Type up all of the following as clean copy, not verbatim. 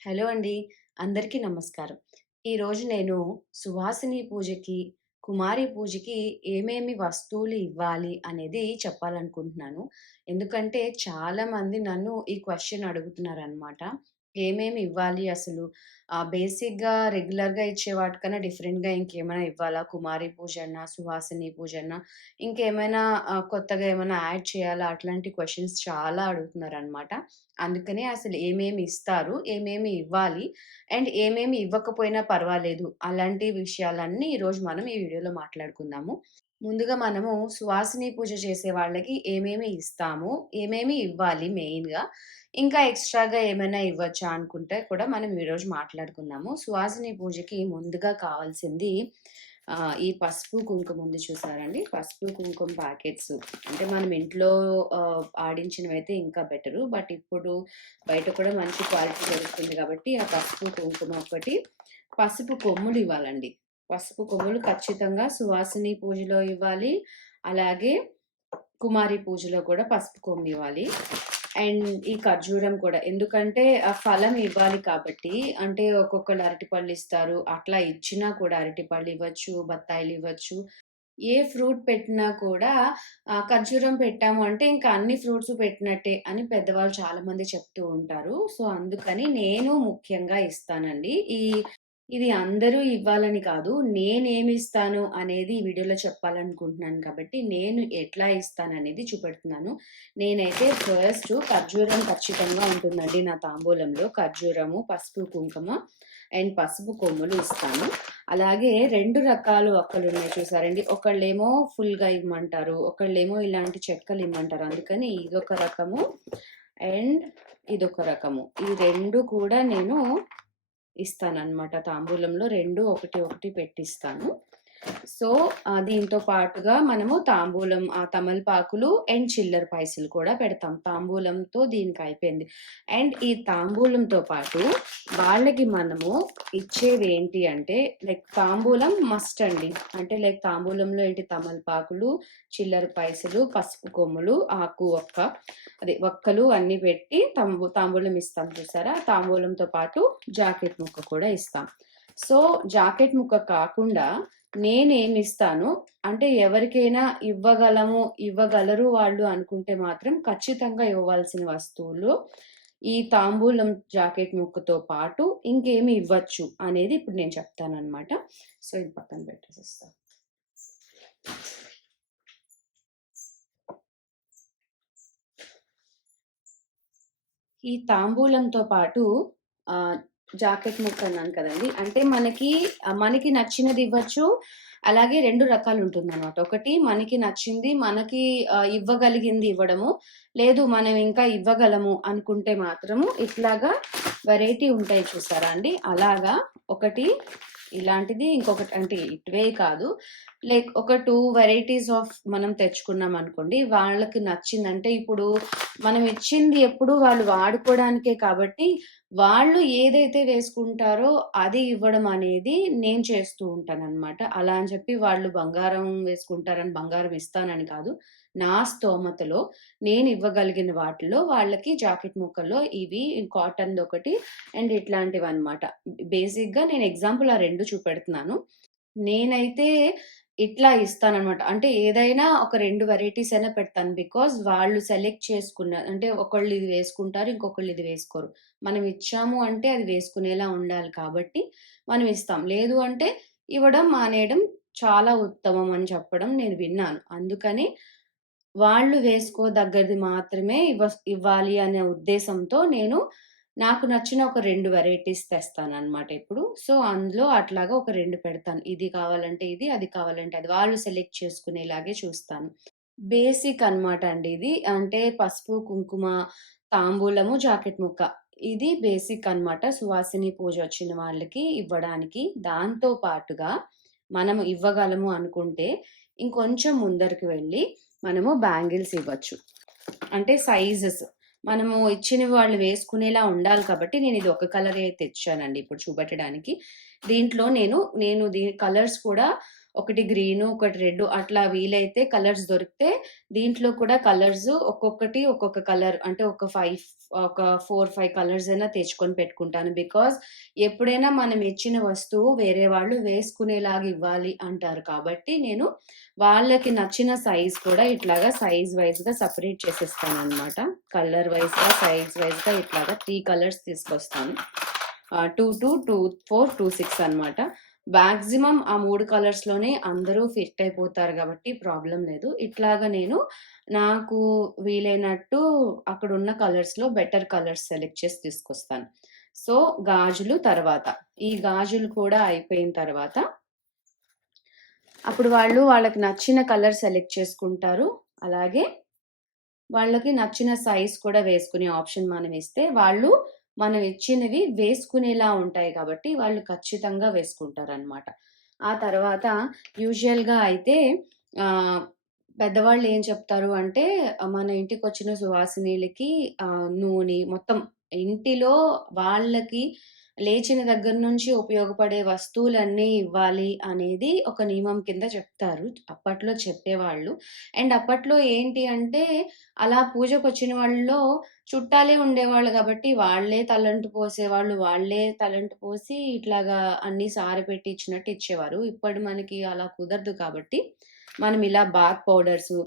Hello అండి. అందరికీ నమస్కారం. ఈరోజు నేను సువాసిని పూజకి, కుమారి పూజకి ఏమేమి వస్తువులు ఇవ్వాలి అనేది చెప్పాలనుకుంటున్నాను. ఎందుకంటే చాలామంది నన్ను ఈ క్వెషన్ అడుగుతున్నారనమాట. ఏమేమి ఇవ్వాలి అసలు? బేసిక్‌గా రెగ్యులర్‌గా ఇచ్చే వాటికన్నా డిఫరెంట్‌గా ఇంకేమైనా ఇవ్వాలా? కుమారి పూజన్నా, సువాసిని పూజన్నా, ఇంకేమైనా కొత్తగా ఏమైనా యాడ్ చేయాలా? అట్లాంటి క్వెషన్స్ చాలా అడుగుతున్నారనమాట. అందుకనే అసలు ఏమేమి ఇస్తారు? ఏమేమి ఇవ్వాలి? అండ్ ఏమేమి ఇవ్వకపోయినా పర్వాలేదు. అలాంటి విషయాలన్నీ ఈరోజు మనం ఈ వీడియోలో మాట్లాడుకుందాము. ముందుగా మనము సువాసిని పూజ చేసే వాళ్ళకి ఏమేమి ఇస్తాము? ఏమేమి ఇవ్వాలి మెయిన్‌గా? ఇంకా ఎక్స్‌ట్రాగా ఏమైనా ఇవ్వచ్చా అనుకుంటే కూడా మనం ఈరోజు మాట్లాడుకుందాము. సువాసిని పూజకి ముందుగా కావాల్సింది ఈ పసుపు, కుంకుమ ఉంది చూసారండి? పసుపు, కుంకుమ ప్యాకెట్స్. అంటే మనం ఇంట్లో ఆడించినవైతే ఇంకా బెటరు. బట్ ఇప్పుడు బయట కూడా మంచి క్వాలిటీ దొరుకుతుంది కాబట్టి ఆ పసుపు, కుంకుమ ఒకటి. పసుపు కొమ్ములు ఇవ్వాలండి. పసుపు కొమ్ములు ఖచ్చితంగా సువాసిని పూజలో ఇవ్వాలి. అలాగే కుమారి పూజలో కూడా పసుపు కొమ్మివ్వాలి. అండ్ ఈ ఖర్జూరం కూడా. ఎందుకంటే ఆ ఫలం ఇవ్వాలి కాబట్టి, అంటే ఒక్కొక్కళ్ళు అరటిపళ్ళు ఇస్తారు. అట్లా ఇచ్చినా కూడా అరటిపళ్ళు ఇవ్వచ్చు, బత్తాయిలు ఇవ్వచ్చు. ఏ ఫ్రూట్ పెట్టినా కూడా ఖర్జూరం పెట్టాము అంటే ఇంకా అన్ని ఫ్రూట్స్ పెట్టినట్టే అని పెద్దవాళ్ళు చాలామంది చెప్తూ ఉంటారు. సో, అందుకని నేను ముఖ్యంగా ఇస్తానండి. ఇది అందరూ ఇవ్వాలని కాదు. నేనేమిస్తాను అనేది ఈ వీడియోలో చెప్పాలనుకుంటున్నాను కాబట్టి, నేను ఎట్లా ఇస్తాననేది చూపెడుతున్నాను. నేనైతే ఫస్ట్ ఖర్జూరం ఖచ్చితంగా ఉంటుందండి నా తాంబూలంలో. ఖర్జూరము, పసుపు, కుంకుమ అండ్ పసుపు కొమ్ములు ఇస్తాను. అలాగే 2 రకాల ఒక్కలున్నాయి చూసారండి. ఒకళ్ళేమో ఫుల్‌గా ఇమ్మంటారు. ఒకళ్ళేమో ఇలాంటి చెక్కలు ఇమ్మంటారు. అందుకని ఇదొక రకము అండ్ ఇదొక రకము. ఈ 2 కూడా నేను ఇస్తాననమాట. తాంబూలంలో 2 ఒకటి ఒకటి పెట్టిస్తాను. సో, దీంతో పాటుగా మనము తాంబూలం తమలపాకులు అండ్ చిల్లర పైసలు కూడా పెడతాం. తాంబూలంతో దీనికయిపోయింది. అండ్ ఈ తాంబూలంతో పాటు వాళ్ళకి మనము ఇచ్చేదేంటి అంటే, లైక్ తాంబూలం మస్ట్ అండి. అంటే లైక్ తాంబూలంలో ఏంటి తమలపాకులు, చిల్లర పైసలు, పసుపు కొమ్ములు, ఆకు ఒక్క ఒక్కలు అన్నీ పెట్టి తాంబూలం ఇస్తాం చూసారా? తాంబూలంతో పాటు జాకెట్ ముక్క కూడా ఇస్తాం. సో, జాకెట్ ముక్క కాకుండా నేనేమిస్తాను అంటే ఎవరికైనా ఇవ్వగలరు వాళ్ళు అనుకుంటే మాత్రం ఖచ్చితంగా ఇవ్వవలసిన వస్తువులు ఈ తాంబూలం జాకెట్ ముక్కతో పాటు ఇంకేమి ఇవ్వచ్చు అనేది ఇప్పుడు నేను చెప్తాననమాట. సో, ఇది పక్కన పెట్టేసేస్తా. ఈ తాంబూలంతో పాటు జాకెట్ ముక్క అన్నాను కదండీ! అంటే మనకి నచ్చినది ఇవ్వచ్చు. అలాగే 2 రకాలుంటుందనమాట. ఒకటి మనకి నచ్చింది మనకి ఇవ్వగలిగింది ఇవ్వడము. లేదు మనం ఇంకా ఇవ్వగలము అనుకుంటే మాత్రము ఇట్లాగా వెరైటీ ఉంటాయి చూసారా అండి? అలాగా ఒకటి ఇలాంటిది ఇంకొకటి అంటే ఇటువే కాదు. లైక్ ఒక 2 వెరైటీస్ ఆఫ్ మనం తెచ్చుకున్నామనుకోండి. వాళ్ళకి నచ్చిందంటే ఇప్పుడు మనం ఇచ్చింది ఎప్పుడు వాళ్ళు వాడుకోవడానికే కాబట్టి, వాళ్ళు ఏదైతే వేసుకుంటారో అది ఇవ్వడం అనేది నేను చేస్తూ ఉంటాననమాట. అలా అని చెప్పి వాళ్ళు బంగారం వేసుకుంటారని బంగారం ఇస్తానని కాదు. నా స్తోమతలో నేను ఇవ్వగలిగిన వాటిలో వాళ్ళకి జాకెట్ ముక్కల్లో ఇవి కాటన్‌దొకటి అండ్ ఇట్లాంటివన్నమాట. బేసిక్‌గా నేను ఎగ్జాంపుల్ ఆ 2 చూపెడుతున్నాను. నేనైతే ఇట్లా ఇస్తాననమాట. అంటే ఏదైనా ఒక 2 వెరైటీస్ అయినా పెడతాను. బికాజ్ వాళ్ళు సెలెక్ట్ చేసుకున్న అంటే ఒకళ్ళు ఇది వేసుకుంటారు. ఇంకొకళ్ళు ఇది వేసుకోరు. మనం ఇచ్చాము అంటే అది వేసుకునేలా ఉండాలి కాబట్టి మనం ఇస్తాం. లేదు అంటే ఇవ్వడం మానేయడం చాలా ఉత్తమం అని చెప్పడం నేను విన్నాను. అందుకని వాళ్ళు వేసుకోదగ్గది మాత్రమే ఇవ్వాలి అనే ఉద్దేశంతో నాకు నచ్చిన ఒక 2 వెరైటీస్ తెస్తాననమాట ఇప్పుడు. సో, అందులో అట్లాగా ఒక 2 పెడతాను. ఇది కావాలంటే ఇది, అది కావాలంటే అది. వాళ్ళు సెలెక్ట్ చేసుకునేలాగే చూస్తాను. బేసిక్ అనమాట అండి ఇది. అంటే పసుపు, కుంకుమ, తాంబూలము, జాకెట్ ముక్క. ఇది బేసిక్ అనమాట. సువాసిని పూజొచ్చిన వాళ్ళకి ఇవ్వడానికి. దాంతో పాటుగా మనము ఇవ్వగలము అనుకుంటే ఇంకొంచెం ముందరికి వెళ్ళి మనము బ్యాంగిల్స్ ఇవ్వచ్చు. అంటే సైజెస్. మనము ఇచ్చినవి వాళ్ళు వేసుకునేలా ఉండాలి కాబట్టి నేనిది ఒక కలరే తెచ్చానండి ఇప్పుడు చూపెట్టడానికి. దీంట్లో నేను కలర్స్ కూడా ఒకటి గ్రీను, ఒకటి రెడ్ అట్లా వీలైతే కలర్స్ దొరికితే దీంట్లో కూడా కలర్స్ ఒక్కొక్కటి ఒక్కొక్క కలర్ అంటే ఒక 4, 5 కలర్స్ అయినా తెచ్చుకొని పెట్టుకుంటాను. బికాజ్ ఎప్పుడైనా మనం ఇచ్చిన వస్తువు వేరే వాళ్ళు వేసుకునేలాగా ఇవ్వాలి అంటారు. కాబట్టి నేను వాళ్ళకి నచ్చిన సైజ్ కూడా ఇట్లాగా సైజ్ వైస్‌గా సెపరేట్ చేసేస్తాననమాట. కలర్ వైస్‌గా, సైజ్ వైస్‌గా ఇట్లాగా 3 కలర్స్ తీసుకొస్తాను. 2, 2, 2, 4, 2, 6 అనమాట. మాక్సిమం ఆ 3 కలర్స్‌లోనే అందరూ ఫిట్ అయిపోతారు కాబట్టి ప్రాబ్లమ్ లేదు. ఇట్లాగా నేను నాకు వీలైనట్టు అక్కడున్న కలర్స్‌లో బెటర్ కలర్స్ సెలెక్ట్ చేసి తీసుకొస్తాను. సో, గాజులు తర్వాత. ఈ గాజులు కూడా అయిపోయిన తర్వాత అప్పుడు వాళ్ళకి నచ్చిన కలర్ సెలెక్ట్ చేసుకుంటారు. అలాగే వాళ్ళకి నచ్చిన సైజ్ కూడా వేసుకునే ఆప్షన్ మనం ఇస్తే వాళ్ళు మనం ఇచ్చినవి వేసుకునేలా ఉంటాయి కాబట్టి వాళ్ళు ఖచ్చితంగా వేసుకుంటారనమాట. ఆ తర్వాత యూజువల్‌గా అయితే పెద్దవాళ్ళు ఏం చెప్తారు అంటే మన ఇంటికొచ్చిన సువాసినీలకి నూనె మొత్తం ఇంటిలో వాళ్ళకి లేచిన దగ్గర నుంచి ఉపయోగపడే వస్తువులన్నీ ఇవ్వాలి అనేది ఒక నియమం కింద చెప్తారు. అప్పట్లో చెప్పేవాళ్ళు. అండ్ అప్పట్లో ఏంటి అంటే అలా పూజకొచ్చిన వాళ్ళలో చుట్టాలే ఉండేవాళ్ళు గాబట్టి, వాళ్ళే తలంటు పోసేవాళ్ళు. వాళ్ళే తలంటు పోసి ఇట్లాగా అన్నీ సారెపెట్టి ఇచ్చినట్టు ఇచ్చేవారు. ఇప్పుడు మనకి అలా కుదరదు కాబట్టి, మనం ఇలా బాత్ పౌడర్సు,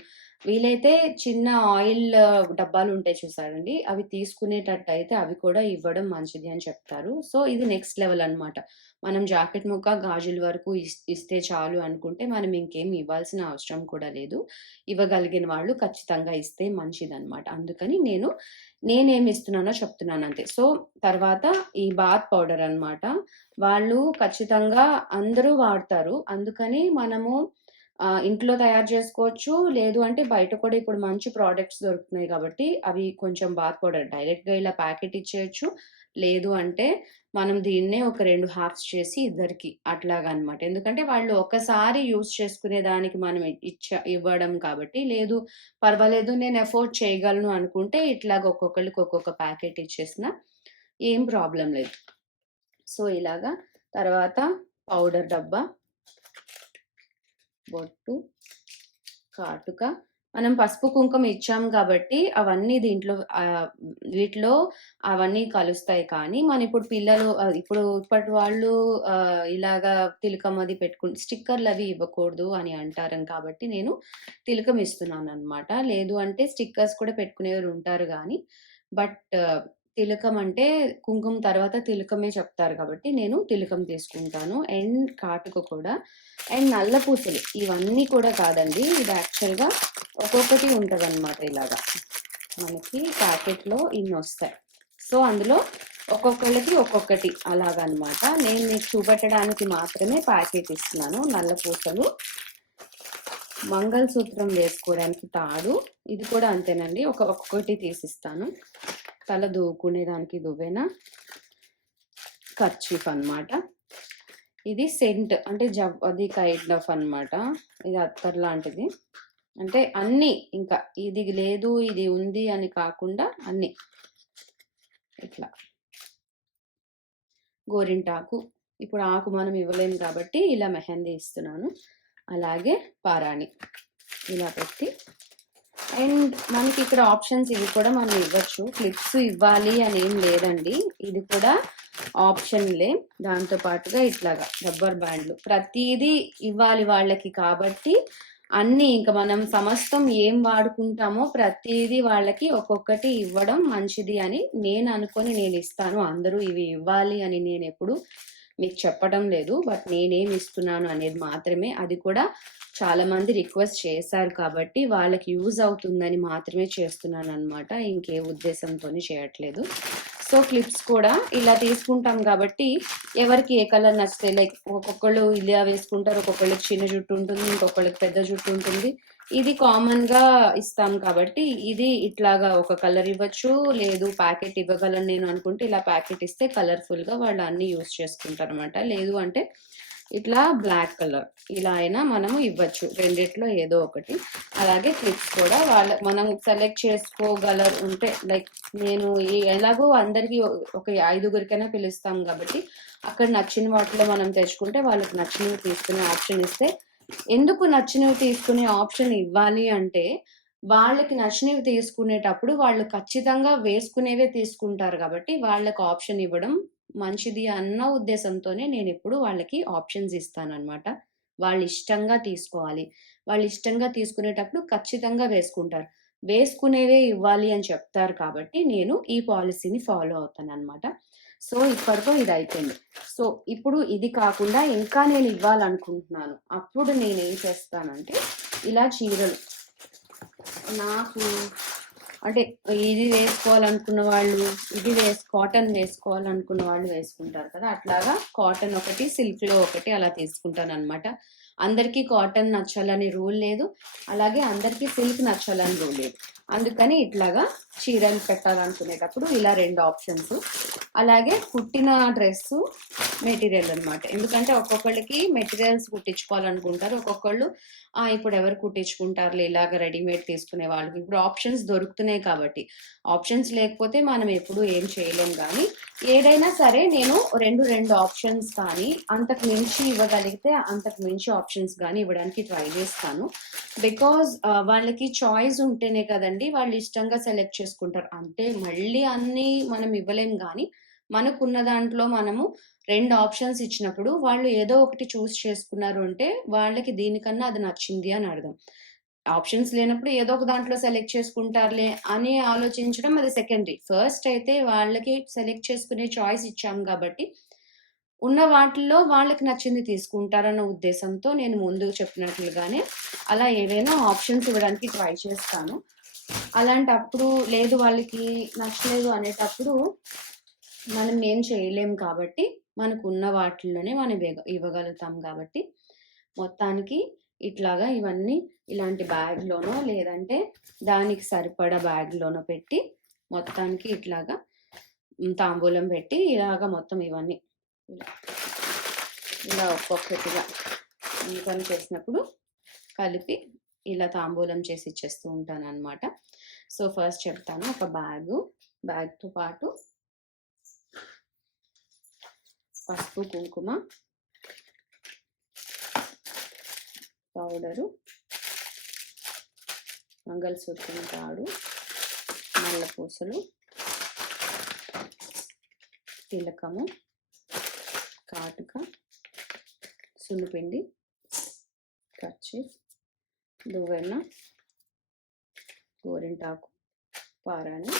వీలైతే చిన్న ఆయిల్ డబ్బాలుంటాయి చూసారండి, అవి తీసుకునేటట్టయితే అవి కూడా ఇవ్వడం మంచిది అని చెప్తారు. సో, ఇది నెక్స్ట్ లెవెల్ అనమాట. మనం జాకెట్ ముక్క, గాజుల వరకు ఇస్తే చాలు అనుకుంటే, మనం ఇంకేం ఇవ్వాల్సిన అవసరం కూడా లేదు. ఇవ్వగలిగిన వాళ్ళు ఖచ్చితంగా ఇస్తే మంచిదనమాట. అందుకని నేనేమిస్తున్నానో చెప్తున్నానంతే. సో, తర్వాత ఈ బాత్ పౌడర్ అనమాట. వాళ్ళు ఖచ్చితంగా అందరూ వాడతారు. అందుకని మనము ఇంట్లో తయారు చేసుకోవచ్చు. లేదు అంటే బయట కూడా ఇప్పుడు మంచి ప్రొడక్ట్స్ దొరుకుతున్నాయి కాబట్టి, అవి కొంచెం బాత్ పౌడర్ డైరెక్ట్‌గా ఇలా ప్యాకెట్ ఇచ్చేయొచ్చు. లేదు అంటే మనం దీన్నే ఒక 2 హాఫ్స్ చేసి ఇద్దరికి అట్లాగనమాట. ఎందుకంటే వాళ్ళు ఒకసారి యూజ్ చేసుకునే దానికి మనం ఇవ్వడం కాబట్టి, లేదు పర్వాలేదు నేను అఫోర్డ్ చేయగలను అనుకుంటే ఇట్లాగ ఒక్కొక్కళ్ళకి ఒక్కొక్క ప్యాకెట్ ఇచ్చేసినా ఏం ప్రాబ్లమ్ లేదు. సో, ఇలాగా తర్వాత పౌడర్ డబ్బా, బొట్టు, కాటుక. మనం పసుపు, కుంకుమ ఇచ్చాం కాబట్టి అవన్నీ దీంట్లో వీటిలో అవన్నీ కలుస్తాయి. కానీ ఇప్పుడు పిల్లలు ఇప్పటి వాళ్ళు ఇలాగా తిలకం అది స్టిక్కర్‌లవి ఇవ్వకూడదు అని అంటారు కాబట్టి నేను తిలకం ఇస్తున్నాననమాట. లేదు అంటే స్టిక్కర్స్ కూడా పెట్టుకునేవారు ఉంటారు గానీ, బట్ తిలకం అంటే కుంకుమ తర్వాత తిలకమే చెప్తారు కాబట్టి నేను తిలకం తీసుకుంటాను. అండ్ కాటుక కూడా. అండ్ నల్ల పూసలు ఇవన్నీ కూడా కాదండి. ఇది యాక్చువల్‌గా ఒక్కొక్కటి ఉంటదనమాట ఇలాగా. మనకి ప్యాకెట్‌లో ఇన్నొస్తాయి. సో, అందులో ఒక్కొక్కళ్ళకి ఒక్కొక్కటి అలాగనమాట. నేను మీకు చూపెట్టడానికి మాత్రమే ప్యాకెట్ ఇస్తున్నాను. నల్ల పూసలు, మంగళసూత్రం వేసుకోవడానికి తాడు. ఇది కూడా అంతేనండి. ఒక్కొక్కటి తీసిస్తాను. తల దూకునేదానికి దువ్వెన, కర్చీఫ్ అనమాట. ఇది సెంట్ అంటే అది కైండ్ ఆఫ్ అనమాట. ఇది అత్తర్ లాంటిది. అంటే అన్నీ ఇంకా ఇది లేదు, ఇది ఉంది అని కాకుండా అన్నీ. ఇట్లా. గోరింటాకు. ఇప్పుడు ఆకు మనం ఇవ్వలేము కాబట్టి ఇలా మెహందీ ఇస్తున్నాను. అలాగే పారాణి ఇలా పెట్టి అండ్ మనకి ఇక్కడ ఆప్షన్స్ ఇవి కూడా మనం ఇవ్వచ్చు. క్లిప్స్ ఇవ్వాలి అని ఏం లేదండి. ఇది కూడా ఆప్షన్లే. దాంతో పాటుగా ఇట్లాగా రబ్బర్ బ్యాండ్లు ప్రతిదీ ఇవ్వాలి వాళ్ళకి కాబట్టి అన్నీ ఇంక మనం సమస్తం ఏం వాడుకుంటామో ప్రతిదీ వాళ్ళకి ఒక్కొక్కటి ఇవ్వడం మంచిది అని నేను అనుకొని నేను ఇస్తాను. అందరూ ఇవి ఇవ్వాలి అని నేను ఎప్పుడు మీకు చెప్పడం లేదు. బట్ నేనేమి ఇస్తున్నాను అనేది మాత్రమే. అది కూడా చాలా మంది రిక్వెస్ట్ చేశారు కాబట్టి వాళ్ళకి యూజ్ అవుతుందని మాత్రమే చేస్తున్నాను అనమాట. ఇంకే ఉద్దేశంతోని చేయట్లేదు. సో, క్లిప్స్ కూడా ఇలా తీసుకుంటాం కాబట్టి ఎవరికి ఏ కలర్ నచ్చితే లైక్ ఒక్కొక్కళ్ళు ఇలా వేసుకుంటారు. ఒక్కొక్కళ్ళకి చిన్న జుట్టు ఉంటుంది. ఇంకొకళ్ళకి పెద్ద జుట్టు ఉంటుంది. ఇది కామన్‌గా ఇస్తాం కాబట్టి ఇది ఇట్లాగా ఒక కలర్ ఇవ్వచ్చు. లేదు ప్యాకెట్ ఇవ్వగలను నేను అనుకుంటే ఇలా ప్యాకెట్ ఇస్తే కలర్‌ఫుల్‌గా వాళ్ళు అన్నీ యూజ్ చేసుకుంటారనమాట. లేదు అంటే ఇట్లా బ్లాక్ కలర్ ఇలా అయినా మనము ఇవ్వచ్చు. రెండిట్లో ఏదో ఒకటి. అలాగే క్లిప్స్ కూడా మనం సెలెక్ట్ చేసుకోగలరు ఉంటే లైక్ నేను ఎలాగో అందరికీ ఒక 5గురికైనా పిలుస్తాం కాబట్టి అక్కడ నచ్చిన వాటిలో మనం తెచ్చుకుంటే వాళ్ళకి నచ్చినవి తీసుకునే ఆప్షన్ ఇస్తే ఎందుకు నచ్చినవి తీసుకునే ఆప్షన్ ఇవ్వాలి అంటే, వాళ్ళకి నచ్చినవి తీసుకునేటప్పుడు వాళ్ళు ఖచ్చితంగా వేసుకునేవే తీసుకుంటారు గాబట్టి, వాళ్ళకి ఆప్షన్ ఇవ్వడం మంచిది అన్న ఉద్దేశంతోనే నేనెప్పుడు వాళ్ళకి ఆప్షన్స్ ఇస్తాననమాట. వాళ్ళిష్టంగా తీసుకోవాలి. వాళ్ళిష్టంగా తీసుకునేటప్పుడు ఖచ్చితంగా వేసుకుంటారు. వేసుకునేవే ఇవ్వాలి అని చెప్తారు కాబట్టి, నేను ఈ పాలిసీని ఫాలో అవుతాననమాట. సో, ఇప్పటితో ఇదయిపోయింది. సో, ఇప్పుడు ఇది కాకుండా ఇంకా నేనివ్వాలనుకుంటున్నాను. అప్పుడు నేనేం చేస్తానంటే, ఇలా చీరలు నాకు అంటే ఇది వేసుకోవాలనుకున్న వాళ్ళు, కాటన్ వేసుకోవాలనుకున్న వాళ్ళు వేసుకుంటారు కదా! అట్లాగా కాటన్ ఒకటి, సిల్క్‌లో ఒకటి అలా తీసుకుంటాననమాట. అందరికీ కాటన్ నచ్చాలని రూల్ లేదు. అలాగే అందరికీ సిల్క్ నచ్చాలని రూల్ లేదు. అందుకని ఇట్లాగా చీరలు పెట్టాలనుకునేటప్పుడు ఇలా 2 ఆప్షన్స్. అలాగే కుట్టిన డ్రెస్సు మెటీరియల్ అనమాట. ఎందుకంటే ఒక్కొక్కళ్ళకి మెటీరియల్స్ కుట్టించుకోవాలనుకుంటారు. ఒక్కొక్కళ్ళు ఇప్పుడెవరు కుట్టించుకుంటారులే ఇలాగ రెడీమేడ్ తీసుకునే వాళ్ళకి. ఇప్పుడు ఆప్షన్స్ దొరుకుతున్నాయి కాబట్టి. ఆప్షన్స్ లేకపోతే మనం ఎప్పుడూ ఏం చేయలేం గానీ, ఏదైనా సరే నేను 2 ఆప్షన్స్ కానీ, అంతకు మించి ఇవ్వగలిగితే అంతకు మించి ఆప్షన్స్ గానీ ఇవ్వడానికి ట్రై జేస్తాను. బికాజ్ వాళ్ళకి చాయిస్ ఉంటేనే కదండీ వాళ్ళు ఇష్టంగా సెలెక్ట్ చేసుకుంటారు. అంటే మళ్ళీ అన్నీ మనం ఇవ్వలేం గానీ, మనకున్న దాంట్లో మనము 2 ఆప్షన్స్ ఇచ్చినప్పుడు వాళ్ళు ఏదో ఒకటి చూజ్ చేసుకున్నారు అంటే, వాళ్ళకి దీనికన్నా అది నచ్చింది అని అర్థం. ఆప్షన్స్ లేనప్పుడు ఏదో ఒక దాంట్లో సెలెక్ట్ చేసుకుంటారులే అని ఆలోచించడం అది సెకండరీ. ఫస్ట్ అయితే వాళ్ళకి సెలెక్ట్ చేసుకునే చాయిస్ ఇచ్చాం గాబట్టి, ఉన్న వాటిల్లో వాళ్ళకి నచ్చింది తీసుకుంటారన్న ఉద్దేశంతో నేను ముందు చెప్పినట్లుగానే అలా ఏవైనా ఆప్షన్స్ ఇవ్వడానికి ట్రై చేస్తాను. అలాంటప్పుడు లేదు వాళ్ళకి నచ్చలేదు అనేటప్పుడు మనం ఏం చేయలేం కాబట్టి, మనకున్న వాటిల్లోనే మనం ఇవ్వగలుగుతాం గాబట్టి, మొత్తానికి ఇట్లాగా ఇవన్నీ ఇలాంటి బ్యాగ్‌లోనో, లేదంటే దానికి సరిపడా బ్యాగ్‌లోనో పెట్టి, మొత్తానికి ఇట్లాగా తాంబూలం పెట్టి, ఇలాగ మొత్తం ఇవన్నీ ఇలా, ఇలా ఒక్కొక్కటిగా పని చేసినప్పుడు కలిపి ఇలా తాంబూలం చేసి ఇచ్చేస్తూ ఉంటాననమాట. సో, ఫస్ట్ చెప్తాను. ఒక బ్యాగ్‌తో పాటు పసుపు, కుంకుమ, పౌడరు, మంగళసూత్రం తాడు, నల్లపూసలు, తిలకము, కాటుక, సున్నిపిండి, కర్చీఫ్, దువ్వెన, గోరింటాకు, పారాణి,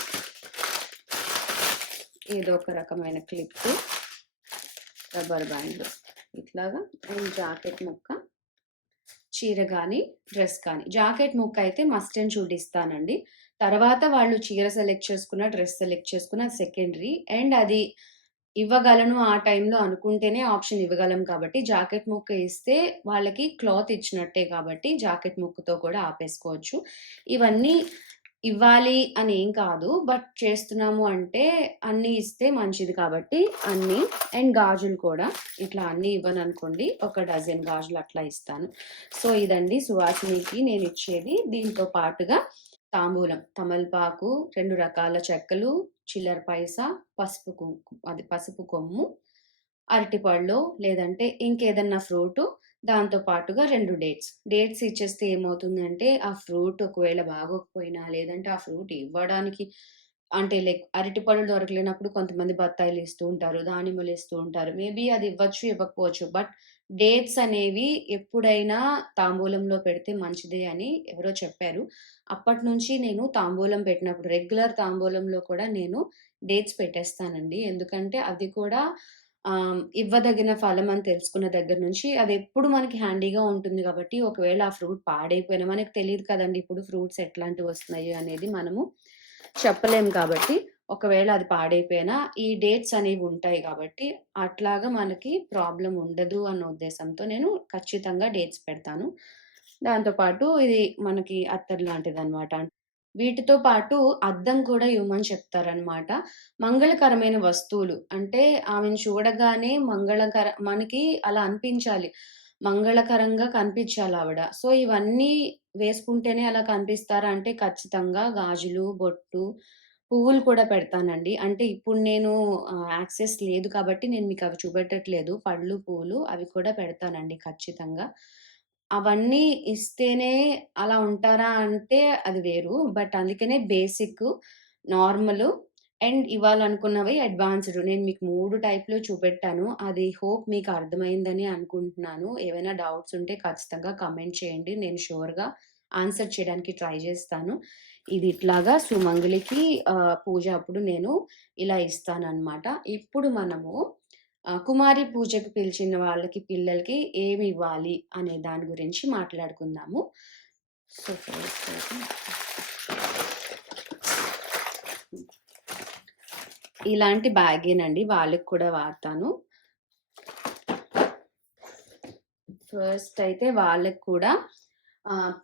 ఏదో ఒక రకమైన క్లిప్పు, రబ్బర్ బ్యాండ్ ఇట్లాగా జాకెట్ ముక్క, చీర కానీ డ్రెస్ కానీ. జాకెట్ ముక్క అయితే మస్ట్ అండ్ షుడ్ ఇస్తానండి. తర్వాత వాళ్ళు చీర సెలెక్ట్ చేసుకున్న, డ్రెస్ సెలెక్ట్ చేసుకున్న సెకండరీ. అండ్ అది ఇవ్వగలను ఆ టైంలో అనుకుంటేనే ఆప్షన్ ఇవ్వగలం కాబట్టి జాకెట్ ముక్క ఇస్తే వాళ్ళకి క్లాత్ ఇచ్చినట్టే కాబట్టి జాకెట్ ముక్కతో కూడా ఆపేసుకోవచ్చు. ఇవన్నీ ఇవ్వాలి అని ఏం కాదు. బట్ చేస్తున్నాము అంటే అన్నీ ఇస్తే మంచిది కాబట్టి అన్నీ. అండ్ గాజులు కూడా ఇట్లా అన్నీ ఇవ్వననుకోండి, ఒక డజన్ గాజులు అట్లా ఇస్తాను. సో, ఇదండి సువాసినికి నేనిచ్చేది. దీంతో పాటుగా తాంబూలం, తమలపాకు, 2 రకాల చెక్కలు, చిల్లర పైసా, పసుపు కొమ్ము, అరటిపళ్ళో లేదంటే ఇంకేదన్నా ఫ్రూటు, దాంతో పాటుగా 2 డేట్స్. డేట్స్ ఇచ్చేస్తే ఏమవుతుందంటే, ఆ ఫ్రూట్ ఒకవేళ బాగోకపోయినా, లేదంటే ఆ ఫ్రూట్ ఇవ్వడానికి అంటే లైక్ అరటిపళ్ళు దొరకలేనప్పుడు కొంతమంది బత్తాయిలు ఇస్తూ ఉంటారు, దానిమ్మలు ఇస్తూ ఉంటారు. మేబీ అది ఇవ్వచ్చు, ఇవ్వకపోవచ్చు. బట్ డేట్స్ అనేవి ఎప్పుడైనా తాంబూలంలో పెడితే మంచిదే అని ఎవరో చెప్పారు. అప్పటినుంచి నేను తాంబూలం పెట్టినప్పుడు రెగ్యులర్ తాంబూలంలో కూడా నేను డేట్స్ పెట్టేస్తానండి. ఎందుకంటే అది కూడా ఇవ్వదగిన ఫలం అని తెలుసుకున్న దగ్గర నుంచి అదెప్పుడు మనకి హ్యాండీగా ఉంటుంది గాబట్టి, ఒకవేళ ఆ ఫ్రూట్ పాడైపోయినా మనకు తెలీదు కదండీ! ఇప్పుడు ఫ్రూట్స్ ఎట్లాంటివొస్తున్నాయి అనేది మనము చెప్పలేం కాబట్టి, ఒకవేళ అది పాడైపోయినా ఈ డేట్స్ అనేవి ఉంటాయి గాబట్టి, అట్లాగా మనకి ప్రాబ్లమ్ ఉండదు అన్న ఉద్దేశంతో నేను ఖచ్చితంగా డేట్స్ పెడతాను. దాంతో పాటు ఇది మనకి అత్తరు లాంటిదనమాట. వీటితో పాటు అద్దం కూడా ఇవ్వమని చెప్తారనమాట. మంగళకరమైన వస్తువులు అంటే ఆమెను చూడగానే మనకి అలా అనిపించాలి. మంగళకరంగా కనిపించాలావిడ. సో, ఇవన్నీ వేసుకుంటేనే అలా కనిపిస్తారా అంటే ఖచ్చితంగా గాజులు, బొట్టు, పువ్వులు కూడా పెడతానండి. అంటే ఇప్పుడు నేను యాక్సెస్ లేదు కాబట్టి నేను మీకవి చూపెట్టట్లేదు. పళ్ళు, పువ్వులు అవి కూడా పెడతానండి ఖచ్చితంగా. అవన్నీ ఇస్తేనే అలా ఉంటారా అంటే అది వేరు. బట్ అందుకనే బేసిక్, నార్మలు అండ్ ఇవ్వాలనుకున్నవి అడ్వాన్స్‌డ్. నేను మీకు 3 టైప్‌లో చూపెట్టాను. అది హోప్ మీకు అర్థమైందని అనుకుంటున్నాను. ఏవైనా డౌట్స్ ఉంటే ఖచ్చితంగా కామెంట్ చేయండి. నేను ష్యూర్‌గా ఆన్సర్ చేయడానికి ట్రై చేస్తాను. ఇది ఇట్లాగా సుమంగళికి పూజ అప్పుడు నేను ఇలా ఇస్తాననమాట. ఇప్పుడు మనము కుమారి పూజకి పిలిచిన వాళ్ళకి పిల్లలకి ఏమి ఇవ్వాలి అనే దాని గురించి మాట్లాడుకుందాము. సో, ఫస్ట్ అయితే ఇలాంటి బ్యాగేనండి వాళ్ళకి కూడా వాడతాను. ఫస్ట్ అయితే వాళ్ళకి కూడా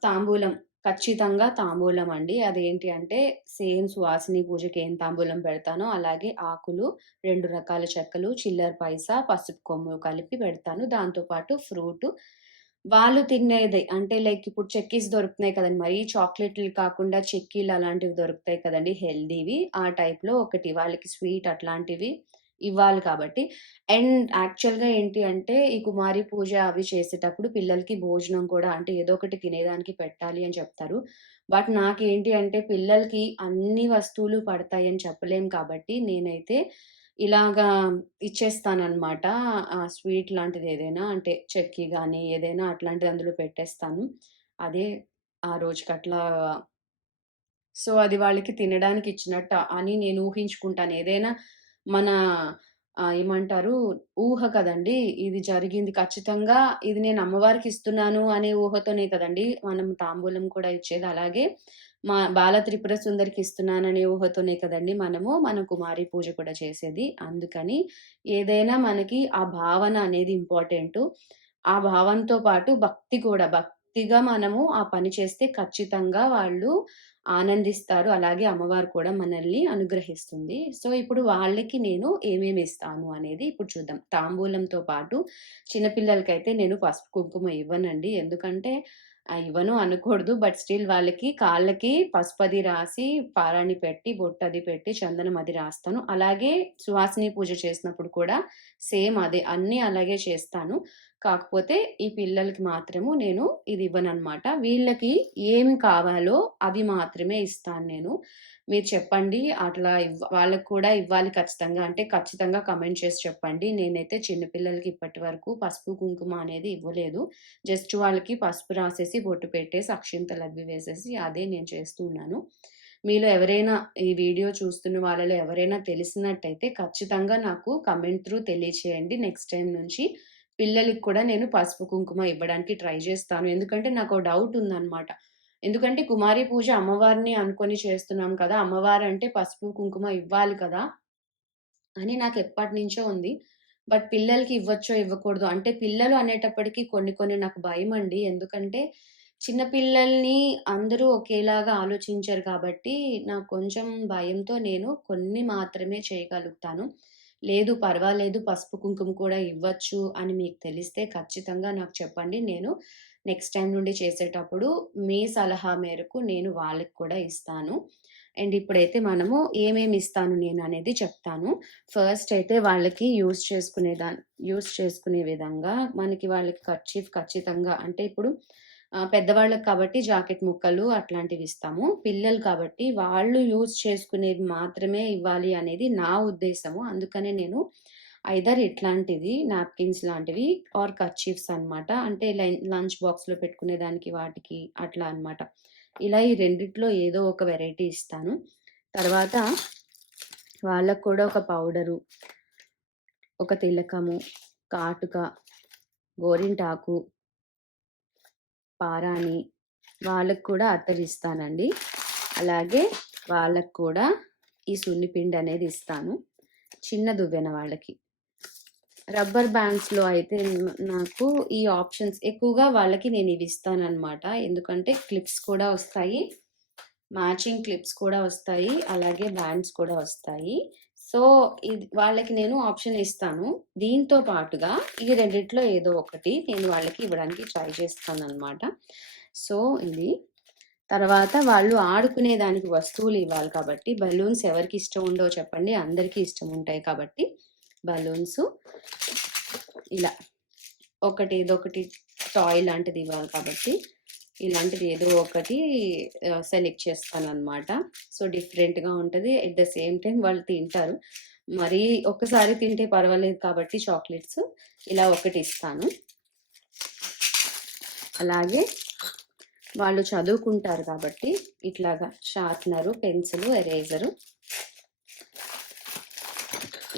తాంబూలం, ఖచ్చితంగా తాంబూలం అండి. అదేంటి అంటే సేమ్ సువాసిని పూజకి ఏం తాంబూలం పెడతానో అలాగే ఆకులు, 2 రకాల చెక్కలు, చిల్లర పైసా, పసుపు కొమ్ము కలిపి పెడతాను. దాంతో పాటు ఫ్రూటు. వాళ్ళు తినేది అంటే లైక్ ఇప్పుడు చెక్కీస్ దొరుకుతున్నాయి కదండీ! మరీ చాక్లెట్‌లు కాకుండా చెక్కీలు అలాంటివి దొరుకుతాయి కదండీ! హెల్తీవి. ఆ టైప్‌లో ఒకటి వాళ్ళకి స్వీట్ అట్లాంటివి ఇవ్వాలి కాబట్టి అండ్ యాక్చువల్‌గా ఏంటి అంటే, ఈ కుమారి పూజ అవి చేసేటప్పుడు పిల్లలకి భోజనం కూడా అంటే ఏదో ఒకటి తినేదానికి పెట్టాలి అని చెప్తారు. బట్ నాకేంటి అంటే పిల్లలకి అన్ని వస్తువులు పడతాయని చెప్పలేం కాబట్టి నేనైతే ఇలాగా ఇచ్చేస్తాననమాట. స్వీట్ లాంటిది ఏదైనా అంటే చెక్కీ గానీ, ఏదైనా అట్లాంటిది అందులో పెట్టేస్తాను. అదే ఆ రోజుకట్లా సో, అది వాళ్ళకి తినడానికి ఇచ్చినట్టు అని నేను ఊహించుకుంటాను. ఏదైనా మన ఏమంటారు ఊహ కదండీ! ఇది జరిగింది ఖచ్చితంగా ఇది నేను అమ్మవారికి ఇస్తున్నాను అనే ఊహతోనే కదండీ! మనం తాంబూలం కూడా ఇచ్చేది. అలాగే మా బాల త్రిపుర సుందరికి ఇస్తున్నాననే ఊహతోనే కదండీ మన కుమారి పూజ కూడా చేసేది. అందుకని ఏదైనా మనకి ఆ భావన అనేది ఇంపార్టెంటు. ఆ భావనతో పాటు భక్తి కూడా. భక్తిగా మనము ఆ పని చేస్తే ఖచ్చితంగా వాళ్ళు ఆనందిస్తారు. అలాగే అమ్మవారు కూడా మనల్ని అనుగ్రహిస్తుంది. సో, ఇప్పుడు వాళ్ళకి నేను ఏమేమి ఇస్తాను అనేది ఇప్పుడు చూద్దాం. తాంబూలంతో పాటు చిన్న పిల్లలకైతే నేను పసుపు, కుంకుమ ఇవ్వనండి. ఎందుకంటే ఇవ్వను అనకూడదు. బట్ స్టిల్ వాళ్ళకి కాళ్ళకి పసుపది రాసి, పారాణి పెట్టి, బొట్టది పెట్టి, చందనం అది రాస్తాను. అలాగే సువాసిని పూజ చేసినప్పుడు కూడా సేమ్ అదే. అన్నీ అలాగే చేస్తాను. కాకపోతే ఈ పిల్లలకి మాత్రము నేను ఇది ఇవ్వననమాట. వీళ్ళకి ఏమి కావాలో అవి మాత్రమే ఇస్తాను నేను. మీరు చెప్పండి అట్లా వాళ్ళకి కూడా ఇవ్వాలి ఖచ్చితంగా అంటే ఖచ్చితంగా కామెంట్ చేసి చెప్పండి. నేనైతే చిన్న పిల్లలకి ఇప్పటి వరకు పసుపు, కుంకుమ అనేది ఇవ్వలేదు. జస్ట్ వాళ్ళకి పసుపు రాసేసి, బొట్టు పెట్టేసి, అక్షింతలవి వేసేసి అదే నేను చేస్తూ ఉన్నాను. మీలో ఎవరైనా ఈ వీడియో చూస్తున్న వాళ్ళలో ఎవరైనా తెలిసినట్టయితే ఖచ్చితంగా నాకు కామెంట్ త్రూ తెలియచేయండి. నెక్స్ట్ టైమ్ నుంచి పిల్లలకి కూడా నేను పసుపు, కుంకుమ ఇవ్వడానికి ట్రై జేస్తాను. ఎందుకంటే నాకో డౌట్ ఉందనమాట. ఎందుకంటే కుమారి పూజ అమ్మవారిని అనుకోని చేస్తున్నాం కదా! అమ్మవారంటే పసుపు, కుంకుమ ఇవ్వాలి కదా! అని నాకెప్పటినుంచో ఉంది. బట్ పిల్లలకి ఇవ్వచ్చో, ఇవ్వకూడదో అంటే పిల్లలు అనేటప్పటికి కొన్ని కొన్ని నాకు భయమండి. ఎందుకంటే చిన్న పిల్లల్ని అందరూ ఒకేలాగా ఆలోచించరు కాబట్టి నాకు కొంచెం భయంతో నేను కొన్ని మాత్రమే చేయగలుగుతాను. లేదు పర్వాలేదు పసుపు, కుంకుమ కూడా ఇవ్వచ్చు అని మీకు తెలిస్తే ఖచ్చితంగా నాకు చెప్పండి. నేను నెక్స్ట్ టైమ్ నుండి చేసేటప్పుడు మీ సలహా మేరకు నేను వాళ్ళకి కూడా ఇస్తాను. అండ్ ఇప్పుడైతే మనము ఏమేమి ఇస్తాను నేననేది చెప్తాను. ఫస్ట్ అయితే వాళ్ళకి యూజ్ చేసుకునే విధంగా మనకి వాళ్ళకి కర్చీఫ్ ఖచ్చితంగా అంటే ఇప్పుడు పెద్దవాళ్ళకి కాబట్టి జాకెట్ ముక్కలు అట్లాంటివి ఇస్తాము. పిల్లలు కాబట్టి వాళ్ళు యూజ్ చేసుకునేవి మాత్రమే ఇవ్వాలి అనేది నా ఉద్దేశము. అందుకనే నేను ఐదర్ ఇట్లాంటివి నాప్కిన్స్ లాంటివి ఆర్ కర్చీఫ్స్ అనమాట. అంటే లంచ్ బాక్స్‌లో పెట్టుకునే దానికి వాటికి అట్లా అనమాట. ఇలా ఈ రెండిట్లో ఏదో ఒక వెరైటీ ఇస్తాను. తర్వాత వాళ్ళకి కూడా ఒక పౌడరు, ఒక తిలకము, కాటుక, గోరింటాకు, పారాణి వాళ్ళకి కూడా అత్తరిస్తానండి. అలాగే వాళ్ళకి కూడా ఈ సున్నిపిండి అనేది ఇస్తాను. చిన్న దువ్వెన వాళ్ళకి. రబ్బర్ బ్యాండ్స్‌లో అయితే నాకు ఈ ఆప్షన్స్ ఎక్కువగా వాళ్ళకి నేను ఇవి ఇస్తాననమాట. ఎందుకంటే క్లిప్స్ కూడా వస్తాయి. మ్యాచింగ్ క్లిప్స్ కూడా వస్తాయి. అలాగే బ్యాండ్స్ కూడా వస్తాయి. సో, ఇది వాళ్ళకి నేను ఆప్షన్ ఇస్తాను. దీంతో పాటుగా ఈ రెండిట్లో ఏదో ఒకటి నేను వాళ్ళకి ఇవ్వడానికి ట్రై చేస్తాననమాట. సో, ఇది. తర్వాత వాళ్ళు ఆడుకునే దానికి వస్తువులు ఇవ్వాలి కాబట్టి బలూన్స్ ఎవరికి ఇష్టం ఉండవో చెప్పండి. అందరికీ ఇష్టం ఉంటాయి కాబట్టి బలూన్సు ఇలా ఒకటి ఇదొకటి టాయ్ లాంటిది ఇవ్వాలి కాబట్టి ఇలాంటిది ఏదో ఒకటి సెలెక్ట్ చేస్తాననమాట. సో, డిఫరెంట్‌గా ఉంటది. ఎట్ ద సేమ్ టైమ్ వాళ్ళు తింటారు. మరీ ఒక్కసారి తింటే పర్వాలేదు కాబట్టి చాక్లెట్స్ ఇలా ఒకటిస్తాను. అలాగే వాళ్ళు చదువుకుంటారు కాబట్టి ఇట్లాగా షార్ప్‌నరు, పెన్సిలు, ఎరేజరు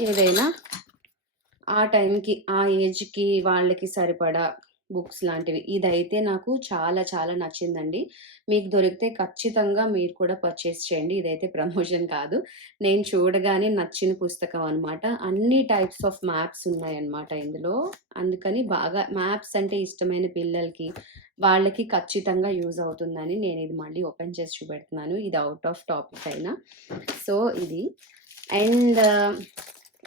ఏదైనా ఆ టైంకి, ఆ ఏజ్‌కి వాళ్ళకి సరిపడా బుక్స్ లాంటివి. ఇదైతే నాకు చాలా చాలా నచ్చిందండి. మీకు దొరికితే ఖచ్చితంగా మీరు కూడా పర్చేస్ చేయండి. ఇదైతే ప్రమోషన్ కాదు. నేను చూడగానే నచ్చిన పుస్తకం అనమాట. అన్ని టైప్స్ ఆఫ్ మ్యాప్స్ ఉన్నాయన్నమాట ఇందులో. అందుకని బాగా మ్యాప్స్ అంటే ఇష్టమైన పిల్లలకి, వాళ్ళకి ఖచ్చితంగా యూజ్ అవుతుందని నేనిది మళ్ళీ ఓపెన్ చేసి చూపెడుతున్నాను. ఇది ఔట్ ఆఫ్ టాపిక్ అయినా. సో, ఇది. అండ్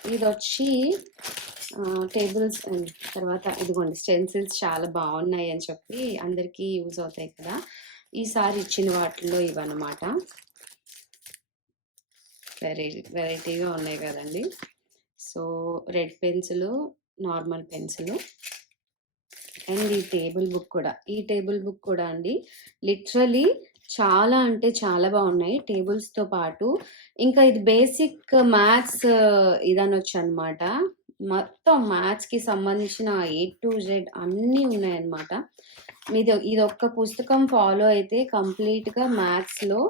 ఇదొచ్చి టేబుల్స్ అండ్ తర్వాత ఇదిగోండి స్టెన్సిల్స్ చాలా బాగున్నాయి అని చెప్పి అందరికీ యూజ్ అవుతాయి కదా! ఈసారి ఇచ్చిన వాటిల్లో ఇవన్నమాట. వెరైటీగా ఉన్నాయి కదండీ! So, red pencil, normal pencil and ఈ టేబుల్ బుక్ కూడా. ఈ టేబుల్ బుక్ కూడా అండి లిటరల్లీ చాలా అంటే చాలా బాగున్నాయి. టేబుల్స్‌తో పాటు ఇంకా ఇది బేసిక్ మ్యాథ్స్ ఇదనొచ్చనమాట. మొత్తం మ్యాథ్స్‌కి సంబంధించిన ఏ టు జెడ్ అన్నీ ఉన్నాయన్నమాట. ఇదొక్క పుస్తకం ఫాలో అయితే కంప్లీట్‌గా మ్యాథ్స్‌లో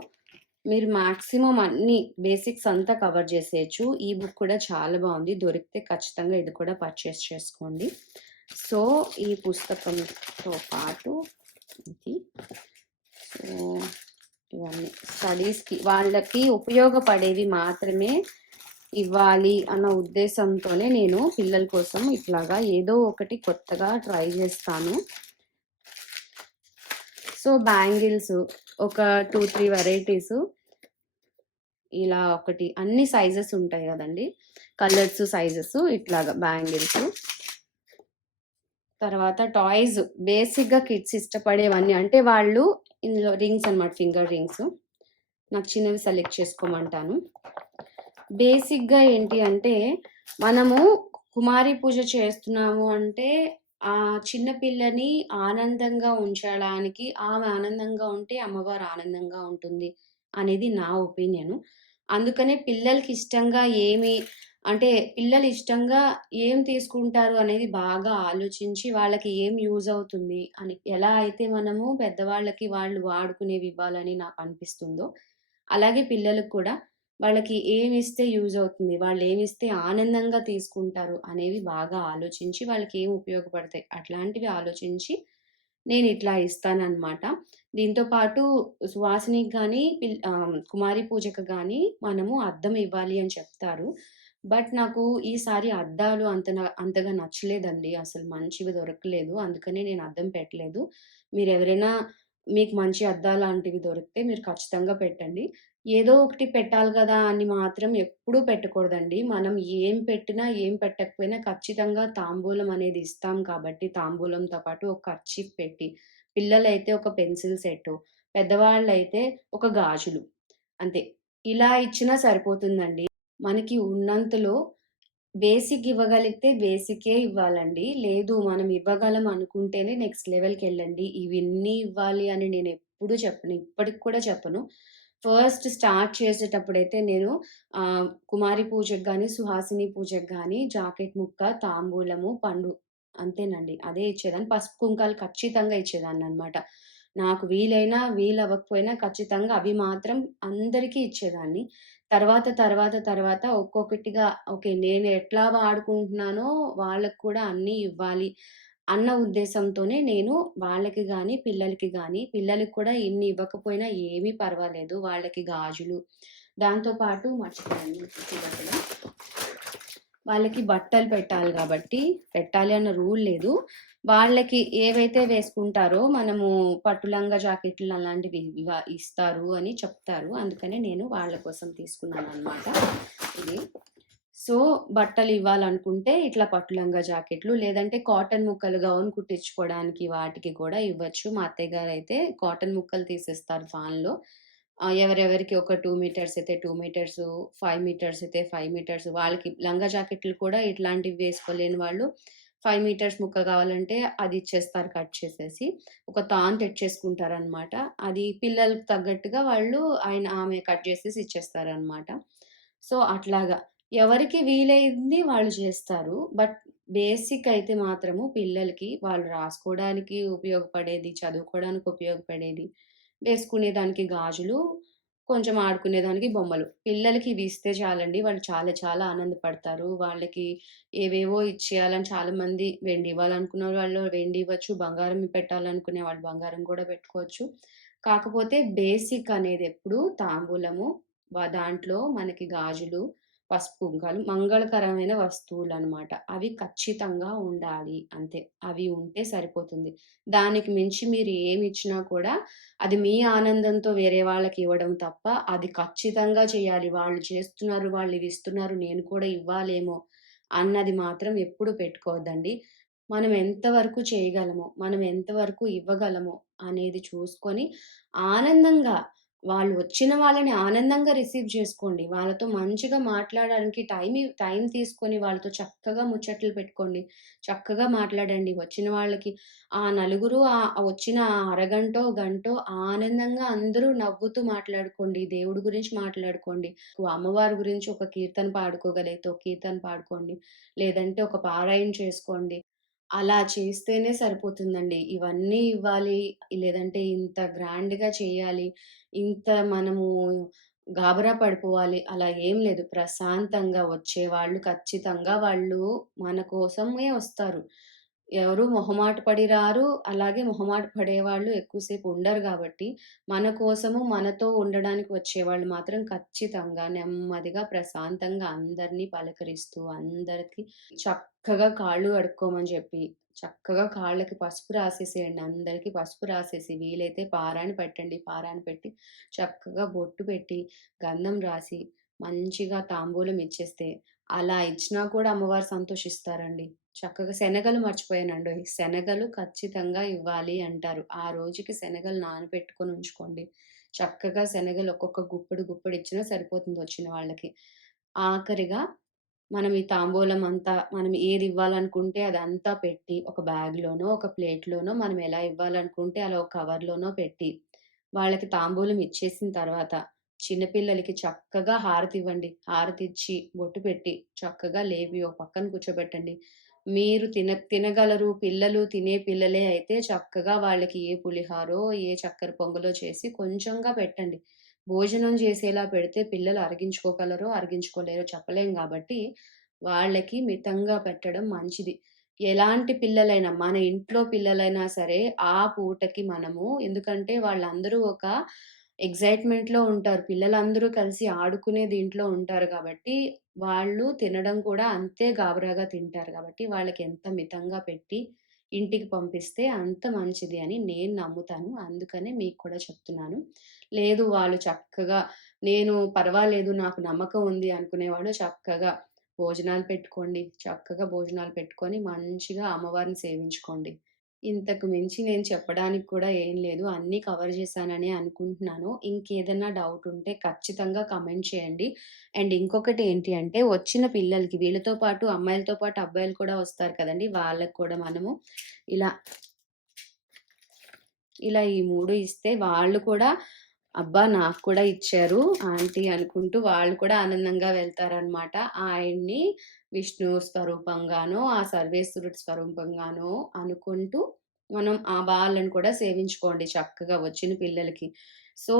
మీరు మాక్సిమం అన్ని బేసిక్స్ అంతా కవర్ చేసేయచ్చు. ఈ బుక్ కూడా చాలా బాగుంది. దొరికితే ఖచ్చితంగా ఇది కూడా పర్చేస్ చేసుకోండి. సో, ఈ పుస్తకంతో పాటు ఇది. సో, ఇవన్నీ స్టడీస్‌కి వాళ్ళకి ఉపయోగపడేవి మాత్రమే ఇవ్వాలి అన్న ఉద్దేశంతోనే నేను పిల్లల కోసం ఇట్లాగా ఏదో ఒకటి కొత్తగా ట్రై చేస్తాను. సో, బ్యాంగిల్స్ ఒక 2, 3 వెరైటీస్ ఇలా ఒకటి అన్ని సైజెస్ ఉంటాయి కదండీ! కలర్స్, సైజెస్ ఇట్లాగా బ్యాంగిల్స్. తర్వాత టాయ్స్ బేసిక్‌గా కిడ్స్ ఇష్టపడేవన్నీ అంటే వాళ్ళు ఇందులో రింగ్స్ అనమాట. Finger rings. నచ్చినవి సెలెక్ట్ చేసుకోమంటాను. బేసిక్‌గా ఏంటి అంటే మనము కుమారి పూజ చేస్తున్నాము అంటే ఆ చిన్న పిల్లని ఆనందంగా ఉంచడానికి ఆమె ఆనందంగా ఉంటే అమ్మవారు ఆనందంగా ఉంటుంది అనేది నా ఒపీనియను. అందుకనే పిల్లలకి ఇష్టంగా అంటే పిల్లలు ఇష్టంగా ఏం తీసుకుంటారు అనేది బాగా ఆలోచించి వాళ్ళకి ఏం యూజ్ అవుతుంది అని ఎలా అయితే మనము పెద్దవాళ్ళకి వాళ్ళు వాడుకునేవి ఇవ్వాలని నాకు అనిపిస్తుందో, అలాగే పిల్లలకు కూడా వాళ్ళకి ఏమిస్తే యూజ్ అవుతుంది, వాళ్ళు ఏమిస్తే ఆనందంగా తీసుకుంటారు అనేవి బాగా ఆలోచించి వాళ్ళకి ఏం ఉపయోగపడతాయి అట్లాంటివి ఆలోచించి నేను ఇట్లా ఇస్తాననమాట. దీంతో పాటు సువాసినికి గానీ, కుమారి పూజకి గానీ మనము అద్దం ఇవ్వాలి అని చెప్తారు. బట్ నాకు ఈసారి అద్దాలు అంతగా నచ్చలేదండి. అసలు మంచివి దొరకలేదు. అందుకనే నేను అద్దం పెట్టలేదు. మీరెవరైనా మీకు మంచి అద్దాలాంటివి దొరికితే మీరు ఖచ్చితంగా పెట్టండి. ఏదో ఒకటి పెట్టాలి గదా అని మాత్రం ఎప్పుడూ పెట్టకూడదండి. మనం ఏం పెట్టినా, ఏం పెట్టకపోయినా ఖచ్చితంగా తాంబూలం అనేది ఇస్తాం కాబట్టి, తాంబూలంతో పాటు ఒక కర్చీఫ్ పెట్టి, పిల్లలైతే ఒక పెన్సిల్ సెట్టు, పెద్దవాళ్ళైతే ఒక గాజులు అంతే. ఇలా ఇచ్చినా సరిపోతుందండి. మనకి ఉన్నంతలో బేసిక్ ఇవ్వగలిగితే బేసికే ఇవ్వాలండి. లేదు మనం ఇవ్వగలం అనుకుంటేనే నెక్స్ట్ లెవెల్‌కెళ్ళండి. ఇవన్నీ ఇవ్వాలి అని నేనెప్పుడు చెప్పను. ఇప్పటికి కూడా చెప్పను. ఫస్ట్ స్టార్ట్ చేసేటప్పుడైతే నేను కుమారి పూజకు గాని, సుహాసిని పూజకు గాని జాకెట్ ముక్క, తాంబూలము, పండు అంతేనండి. అదే ఇచ్చేదాన్ని. పసుపు, కుంకాలు ఖచ్చితంగా ఇచ్చేదాన్ననమాట. నాకు వీలైనా, వీలవ్వకపోయినా ఖచ్చితంగా అవి మాత్రం అందరికీ ఇచ్చేదాన్ని. తర్వాత ఒక్కొక్కటిగా ఓకే. నేను ఎట్లా వాడుకుంటున్నానో వాళ్ళకి కూడా అన్నీ ఇవ్వాలి అన్న ఉద్దేశంతోనే నేను వాళ్ళకి గానీ, పిల్లలకి గానీ, పిల్లలకి కూడా ఇన్ని ఇవ్వకపోయినా ఏమీ పర్వాలేదు. వాళ్ళకి గాజులు, దాంతో పాటు మర్చిపోయాను చూపెట్టడం. వాళ్ళకి బట్టలు పెట్టాలి గాబట్టి, పెట్టాలి అన్న రూల్ లేదు. వాళ్ళకి ఏవైతే వేసుకుంటారో మనము పట్టు లంగా జాకెట్లు అలాంటివి ఇస్తారు అని చెప్తారు. అందుకనే నేను వాళ్ళ కోసం తీసుకున్నాననమాట ఇది. సో, బట్టలివ్వాలనుకుంటే ఇట్లా పట్టు లంగా జాకెట్లు లేదంటే కాటన్ ముక్కలు గౌన్ కుట్టించుకోవడానికి వాటికి కూడా ఇవ్వచ్చు. మా అత్తయ్య గారైతే కాటన్ ముక్కలు తీసిస్తారు ఫాల్‌లో. ఎవరెవరికి ఒక 2 మీటర్స్ అయితే 2 మీటర్స్, 5 మీటర్స్ అయితే 5 మీటర్స్ వాళ్ళకి లంగా జాకెట్లు కూడా ఇట్లాంటివి వేసుకోలేని వాళ్ళు 5 మీటర్స్ ముక్క కావాలంటే అది ఇచ్చేస్తారు కట్ చేసేసి. ఒక తాన్ తెచ్చేసుకుంటారనమాట. అది పిల్లలకి తగ్గట్టుగా ఆమె కట్ చేసేసి ఇచ్చేస్తారనమాట. సో, అట్లాగా ఎవరికి వీలైంది వాళ్ళు చేస్తారు. బట్ బేసిక్ అయితే మాత్రము పిల్లలకి వాళ్ళు రాసుకోవడానికి ఉపయోగపడేది, చదువుకోవడానికి ఉపయోగపడేది, వేసుకునేదానికి గాజులు, కొంచెం ఆడుకునేదానికి బొమ్మలు. పిల్లలకి ఇవి ఇస్తే చాలండి. వాళ్ళు చాలా చాలా ఆనందపడతారు. వాళ్ళకి ఏవేవో ఇచ్చేయాలని చాలామంది వెండి ఇవ్వాలనుకున్న వాళ్ళు వెండి ఇవ్వచ్చు. బంగారం పెట్టాలనుకునే వాళ్ళు బంగారం కూడా పెట్టుకోవచ్చు. కాకపోతే బేసిక్ అనేది ఎప్పుడు తాంబూలము, దాంట్లో మనకి గాజులు, పసుపు, కుంకాలు మంగళకరమైన వస్తువులనమాట. అవి ఖచ్చితంగా ఉండాలి అంతే. అవి ఉంటే సరిపోతుంది. దానికి మించి మీరు ఏమిచ్చినా కూడా అది మీ ఆనందంతో వేరే వాళ్ళకివ్వడం తప్ప, అది ఖచ్చితంగా చేయాలి. వాళ్ళు చేస్తున్నారు, వాళ్ళివి ఇస్తున్నారు, నేను కూడా ఇవ్వాలేమో అన్నది మాత్రం ఎప్పుడు పెట్టుకోవద్దండి. మనం ఎంతవరకు చేయగలమో, మనం ఎంతవరకు ఇవ్వగలమో అనేది చూసుకొని, ఆనందంగా వాళ్ళు వచ్చిన వాళ్ళని ఆనందంగా రిసీవ్ చేసుకోండి. వాళ్ళతో మంచిగా మాట్లాడడానికి టైం తీసుకొని వాళ్ళతో చక్కగా ముచ్చట్లు పెట్టుకోండి. చక్కగా మాట్లాడండి. వచ్చిన వాళ్ళకి ఆ నలుగురు వచ్చిన అరగంటో, గంటో ఆనందంగా అందరూ నవ్వుతూ మాట్లాడుకోండి. దేవుడి గురించి మాట్లాడుకోండి. అమ్మవారి గురించి ఒక కీర్తన పాడుకోగలిగితే ఒక కీర్తన పాడుకోండి. లేదంటే ఒక పారాయణ చేసుకోండి. అలా చేస్తేనే సరిపోతుందండి. ఇవన్నీ ఇవ్వాలి, లేదంటే ఇంత గ్రాండ్‌గా చేయాలి, ఇంత మనము గాబరా పడిపోవాలి అలా ఏం లేదు. ప్రశాంతంగా వచ్చేవాళ్ళు ఖచ్చితంగా వాళ్ళు మన కోసమే వస్తారు. ఎవరు మొహమాట పడి రారు. అలాగే మొహమాట పడేవాళ్ళు ఎక్కువ సేపు ఉండరు గాబట్టి, మన కోసము మనతో ఉండడానికి వచ్చేవాళ్ళు మాత్రం ఖచ్చితంగా నెమ్మదిగా, ప్రశాంతంగా అందరిని పలకరిస్తూ, అందరికి చక్కగా కాళ్ళు కడుక్కోమని చెప్పి, చక్కగా కాళ్ళకి పసుపు రాసేసేయండి. అందరికి పసుపు రాసేసి, వీలైతే పారాణి పెట్టండి. పారాణి పెట్టి, చక్కగా బొట్టు పెట్టి, గంధం రాసి, మంచిగా తాంబూలం ఇచ్చేస్తే, అలా ఇచ్చినా కూడా అమ్మవారు సంతోషిస్తారండి. చక్కగా శనగలు మర్చిపోయానండోయ్! శనగలు ఖచ్చితంగా ఇవ్వాలి అంటారు. ఆ రోజుకి శనగలు నానబెట్టుకొని ఉంచుకోండి. చక్కగా శనగలు ఒక్కొక్క గుప్పెడు, గుప్పెడు ఇచ్చినా సరిపోతుంది వచ్చిన వాళ్ళకి. ఆఖరిగా మనం ఈ తాంబూలం అంతా మనం ఏది ఇవ్వాలనుకుంటే అదంతా పెట్టి, ఒక బ్యాగ్‌లోనో, ఒక ప్లేట్‌లోనో మనం ఎలా ఇవ్వాలనుకుంటే అలా ఒక కవర్‌లోనో పెట్టి, వాళ్ళకి తాంబూలం ఇచ్చేసిన తర్వాత, చిన్న పిల్లలకి చక్కగా హారతివ్వండి. హారతిచ్చి, బొట్టు పెట్టి, చక్కగా లేపి ఒక పక్కన కూర్చోబెట్టండి. మీరు తినగలరు. పిల్లలు తినే పిల్లలే అయితే చక్కగా వాళ్ళకి ఏ పులిహారో, ఏ చక్కెర పొంగలో చేసి కొంచెంగా పెట్టండి. భోజనం చేసేలా పెడితే పిల్లలు అరిగించుకోగలరో, అరిగించుకోలేరో చెప్పలేం గాబట్టి, వాళ్ళకి మితంగా పెట్టడం మంచిది. ఎలాంటి పిల్లలైనా, మన ఇంట్లో పిల్లలైనా సరే, ఆ పూటకి మనము ఎందుకంటే వాళ్ళందరూ ఒక ఎక్సైట్‌మెంట్‌లో ఉంటారు. పిల్లలందరూ కలిసి ఆడుకునే దీంట్లో ఉంటారు గాబట్టి, వాళ్ళు తినడం కూడా అంతే గాబరాగా తింటారు గాబట్టి, వాళ్ళకి ఎంత మితంగా పెట్టి ఇంటికి పంపిస్తే అంత మంచిది అని నేను నమ్ముతాను. అందుకనే మీకు కూడా చెప్తున్నాను. లేదు వాళ్ళు చక్కగా నేను పర్వాలేదు నాకు నమ్మకం ఉంది అనుకునేవాళ్ళు చక్కగా భోజనాలు పెట్టుకోండి. చక్కగా భోజనాలు పెట్టుకొని మంచిగా అమ్మవారిని సేవించుకోండి. ఇంతకు మించి నేను చెప్పడానికి కూడా ఏం లేదు. అన్నీ కవర్ చేశాననే అనుకుంటున్నాను. ఇంకేదన్నా డౌట్ ఉంటే ఖచ్చితంగా కమెంట్ చేయండి. అండ్ ఇంకొకటి ఏంటి అంటే వచ్చిన పిల్లలకి వీళ్ళతో పాటు అమ్మాయిలతో పాటు అబ్బాయిలు కూడా వస్తారు కదండీ! వాళ్ళకి కూడా మనము ఇలా ఇలా ఈ 3 ఇస్తే వాళ్ళు కూడా అబ్బా! నాకు కూడా ఇచ్చారు ఆంటీ అనుకుంటూ వాళ్ళు కూడా ఆనందంగా వెళ్తారనమాట. ఆయన్ని విష్ణు స్వరూపంగానో, ఆ సర్వేశ్వరుడి స్వరూపంగానో అనుకుంటూ మనం వాళ్ళని కూడా సేవించుకోండి చక్కగా వచ్చిన పిల్లలకి. సో,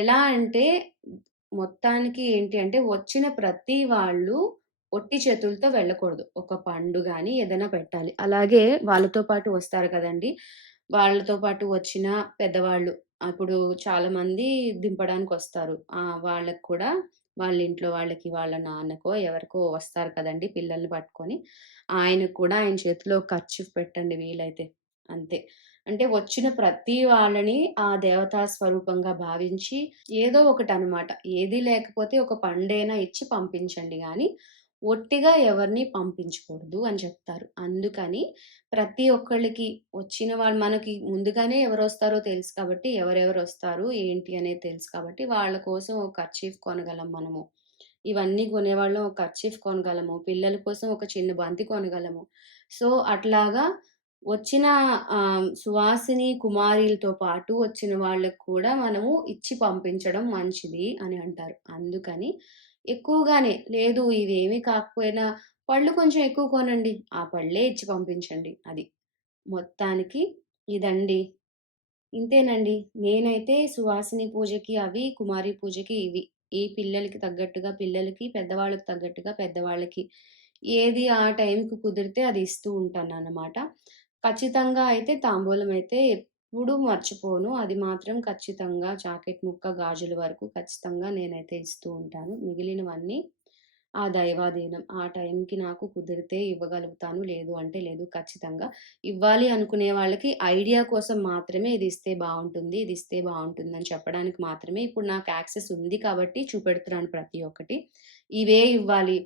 ఎలా అంటే మొత్తానికి ఏంటి అంటే వచ్చిన ప్రతి వాళ్ళు ఒట్టి చేతులతో వెళ్ళకూడదు. ఒక పండు గాని ఏదైనా పెట్టాలి. అలాగే వాళ్ళతో పాటు వస్తారు కదండీ! వాళ్ళతో పాటు వచ్చిన పెద్దవాళ్ళు ఇప్పుడు చాలామంది దింపడానికొస్తారు. వాళ్ళకి కూడా వాళ్ళ ఇంట్లో వాళ్ళకి, వాళ్ళ నాన్నకో, ఎవరికో వస్తారు కదండీ పిల్లల్ని పట్టుకొని. ఆయనకు కూడా ఆయన చేతిలో కర్చీఫ్ పెట్టండి వీలైతే. అంతే. అంటే వచ్చిన ప్రతి వాళ్ళని ఆ దేవతా స్వరూపంగా భావించి ఏదో ఒకటనమాట. ఏది లేకపోతే ఒక పండైనా ఇచ్చి పంపించండి గానీ, ఒట్టిగా ఎవరిని పంపించకూడదు అని చెప్తారు. అందుకని ప్రతి ఒక్కళ్ళకి వచ్చిన వాళ్ళు మనకి ముందుగానే ఎవరొస్తారో తెలుసు కాబట్టి, ఎవరెవరొస్తారు, ఏంటి అనేది తెలుసు కాబట్టి, వాళ్ళ కోసం ఒక కర్చీఫ్ కొనగలం మనము. ఇవన్నీ కొనేవాళ్ళం. ఒక కర్చీఫ్ కొనగలము. పిల్లల కోసం ఒక చిన్న బంతి కొనగలము. సో, అట్లాగా వచ్చిన సువాసిని కుమారీలతో పాటు వచ్చిన వాళ్ళకి కూడా మనము ఇచ్చి పంపించడం మంచిది అని అంటారు. అందుకని ఎక్కువగానే లేదు ఇవేమీ కాకపోయినా పళ్ళు కొంచెం ఎక్కువ కొనండి. ఆ పళ్ళే ఇచ్చి పంపించండి. అది. మొత్తానికి ఇదండి. ఇంతేనండి. నేనైతే సువాసిని పూజకి అవి, కుమారి పూజకి ఇవి. ఈ పిల్లలకి తగ్గట్టుగా పిల్లలకి, పెద్దవాళ్ళకి తగ్గట్టుగా పెద్దవాళ్ళకి. ఏది ఆ టైంకి కుదిరితే అది ఇస్తూ ఉంటాననమాట. ఖచ్చితంగా అయితే తాంబూలం అయితే ఎప్పుడూ మర్చిపోను. అది మాత్రం ఖచ్చితంగా జాకెట్ ముక్క, గాజుల వరకు ఖచ్చితంగా నేనైతే ఇస్తూ ఉంటాను. మిగిలినవన్నీ ఆ దైవాధీనం. ఆ టైంకి నాకు కుదిరితే ఇవ్వగలుగుతాను. లేదు అంటే లేదు. ఖచ్చితంగా ఇవ్వాలి అనుకునే వాళ్ళకి ఐడియా కోసం మాత్రమే ఇదిస్తే బావుంటుంది, ఇదిస్తే బావుంటుందని చెప్పడానికి మాత్రమే ఇప్పుడు నాకు యాక్సెస్ ఉంది కాబట్టి చూపెడుతున్నాను ప్రతి ఒక్కటి. ఇవే ఇవ్వాలి,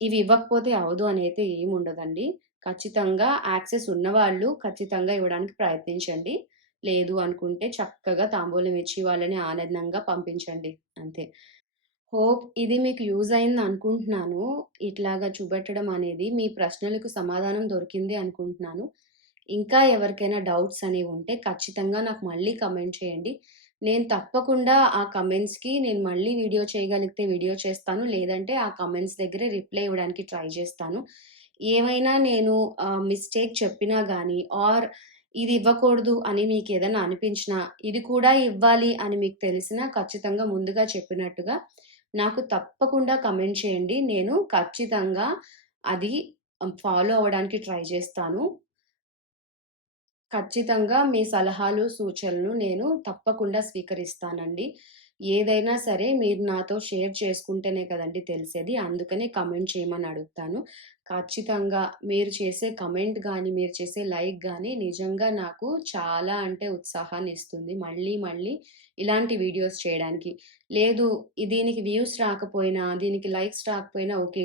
ఇవి ఇవ్వకపోతే అవ్వదు అనైతే ఏముండదండి. ఖచ్చితంగా యాక్సెస్ ఉన్నవాళ్ళు ఖచ్చితంగా ఇవ్వడానికి ప్రయత్నించండి. లేదు అనుకుంటే చక్కగా తాంబూలం ఇచ్చి వాళ్ళని ఆనందంగా పంపించండి. అంతే. హోప్ ఇది మీకు యూజ్ అయిందనుకుంటున్నాను. ఇట్లాగా చూపెట్టడం అనేది మీ ప్రశ్నలకు సమాధానం దొరికింది అనుకుంటున్నాను. ఇంకా ఎవరికైనా డౌట్స్ అనేవి ఉంటే ఖచ్చితంగా నాకు మళ్ళీ కమెంట్ చేయండి. నేను తప్పకుండా ఆ కమెంట్స్‌కి నేను మళ్ళీ వీడియో చేయగలిగితే వీడియో చేస్తాను. లేదంటే ఆ కమెంట్స్ దగ్గరే రిప్లై ఇవ్వడానికి ట్రై చేస్తాను. ఏమైనా నేను మిస్టేక్ చెప్పినా గానీ ఇది ఇవ్వకూడదు అని మీకేదైనా అనిపించినా, ఇది కూడా ఇవ్వాలి అని మీకు తెలిసినా ఖచ్చితంగా ముందుగా చెప్పినట్టుగా నాకు తప్పకుండా కమెంట్ చేయండి. నేను ఖచ్చితంగా అది ఫాలో అవ్వడానికి ట్రై చేస్తాను. ఖచ్చితంగా మీ సలహాలు, సూచనలు నేను తప్పకుండా స్వీకరిస్తానండి. ఏదైనా సరే మీరు నాతో షేర్ చేసుకుంటేనే కదండీ తెలిసేది. అందుకనే కమెంట్ చేయమని అడుగుతాను. ఖచ్చితంగా మీరు చేసే కమెంట్ గాని, మీరు చేసే లైక్ గాని నిజంగా నాకు చాలా అంటే ఉత్సాహాన్నిస్తుంది. మళ్ళీ, మళ్ళీ ఇలాంటి వీడియోస్ చేయడానికి. లేదు దీనికి వ్యూస్ రాకపోయినా, దీనికి లైక్స్ రాకపోయినా ఓకే.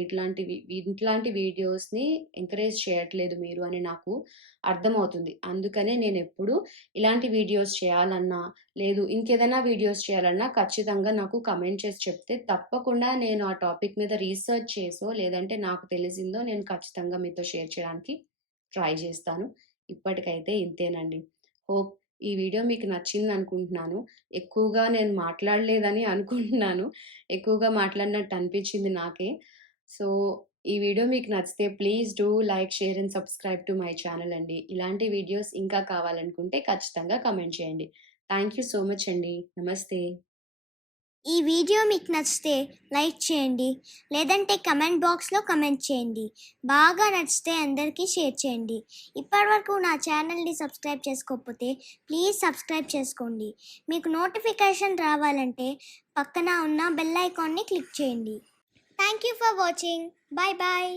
ఇట్లాంటి వీడియోస్‌ని ఎంకరేజ్ చేయట్లేదు మీరు అని నాకు అర్థమవుతుంది. అందుకనే నేనెప్పుడు ఇలాంటి వీడియోస్ చేయాలన్నా, లేదు ఇంకేదైనా వీడియోస్ చేయాలన్నా ఖచ్చితంగా నాకు కమెంట్ చేసి చెప్తే తప్పకుండా నేను ఆ టాపిక్ మీద రీసెర్చ్ చేసో, లేదంటే నాకు తెలిసిందో నేను ఖచ్చితంగా మీతో షేర్ చేయడానికి ట్రై జేస్తాను. ఇప్పటికైతే ఇంతేనండి. హోప్ ఈ వీడియో మీకు నచ్చిందనుకుంటున్నాను. ఎక్కువగా నేను మాట్లాడలేదని అనుకుంటున్నాను. ఎక్కువగా మాట్లాడినట్టు అనిపించింది నాకే. సో, ఈ వీడియో మీకు నచ్చితే please do like, share and subscribe to my channel అండి. ఇలాంటి వీడియోస్ ఇంకా కావాలనుకుంటే ఖచ్చితంగా కామెంట్ చేయండి. థాంక్ యూ సో మచ్ అండి. నమస్తే. ఈ వీడియో మీకు నచ్చితే లైక్ చేయండి, లేదంటే కమెంట్ బాక్స్లో కమెంట్ చేయండి. బాగా నచ్చితే అందరికీ షేర్ చేయండి. ఇప్పటివరకు నా ఛానల్ని సబ్స్క్రైబ్ చేసుకోకపోతే ప్లీజ్ సబ్స్క్రైబ్ చేసుకోండి. మీకు నోటిఫికేషన్ రావాలంటే పక్కన ఉన్న బెల్ ఐకాన్ని క్లిక్ చేయండి. Thank you for watching. Bye bye.